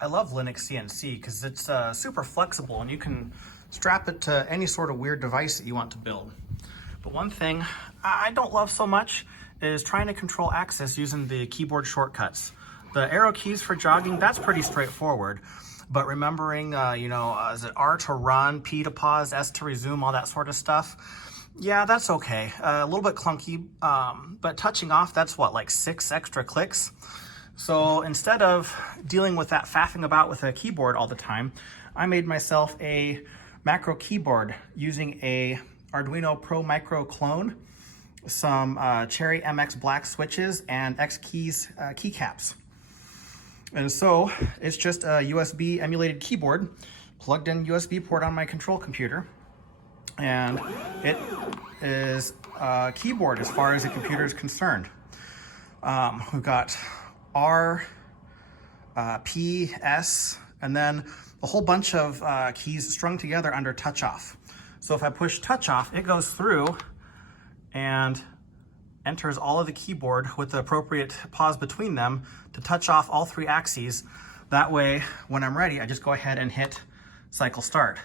I love LinuxCNC because it's super flexible and you can strap it to any sort of weird device that you want to build. But one thing I don't love so much is trying to control axis using the keyboard shortcuts. The arrow keys for jogging, that's pretty straightforward. But remembering, is it R to run, P to pause, S to resume, all that sort of stuff, yeah, that's okay. A little bit clunky, but touching off, that's what, like 6 extra clicks? So instead of dealing with that faffing about with a keyboard all the time, I made myself a macro keyboard using a Arduino Pro Micro clone, some Cherry MX black switches, and X keys keycaps. And so it's just a USB emulated keyboard, plugged in USB port on my control computer, and it is a keyboard as far as the computer is concerned. We've got R, P, S, and then a whole bunch of keys strung together under touch off. So if I push touch off, it goes through and enters all of the keyboard with the appropriate pause between them to touch off all 3 axes. That way, when I'm ready, I just go ahead and hit cycle start.